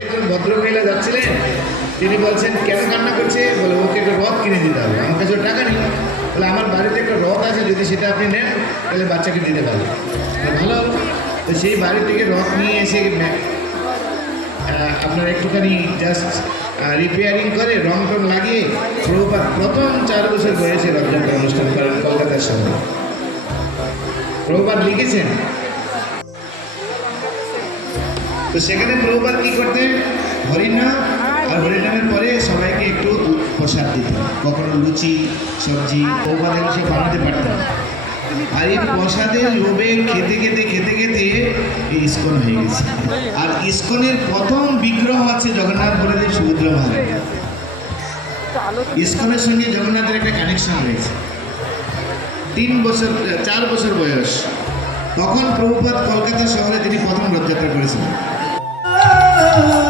ভদ্র মহিলা যাচ্ছিলেন, তিনি বলছেন, কেন কান্না করছে? বলে, ওকে একটা রথ কিনে দিতে হবে। আমার কাছে টাকা নেই। বলে, আমার বাড়িতে একটা রথ আছে, যদি সেটা আপনি নেন, তাহলে বাচ্চাকে দিতে পারবেন ভালো তো সেই বাড়ি থেকে রথ নিয়ে এসে আপনার একটুখানি জাস্ট রিপেয়ারিং করে, রং টং লাগিয়ে প্রভুপাত প্রথম চার বছর বয়সে রথযাত্রা অনুষ্ঠান করেন কলকাতার শহরে প্রভুপাত লিখেছেন তো সেখানে প্রভুপাত কি করতেন? হরিনাম, আর হরিনামের পরে সবাইকে একটু প্রসাদ দিতেন। কখনো লুচি, সবজি প্রভুপাত এগুলো সব বানাতে পারতেন। আর এই প্রসাদের লোভে খেতে খেতে খেতে খেতে এই ইস্কন হয়ে গেছে। আর ইস্কনের প্রথম বিগ্রহ আছে জগন্নাথ বলদেব সমুদ্র মহারাজ। ইস্কনের সঙ্গে জগন্নাথের একটা কানেকশন রয়েছে। তিন বছর, চার বছর বয়স। তখন প্রভুপাত কলকাতা শহরে তিনি প্রথম রথযাত্রা করেছিলেন। Oh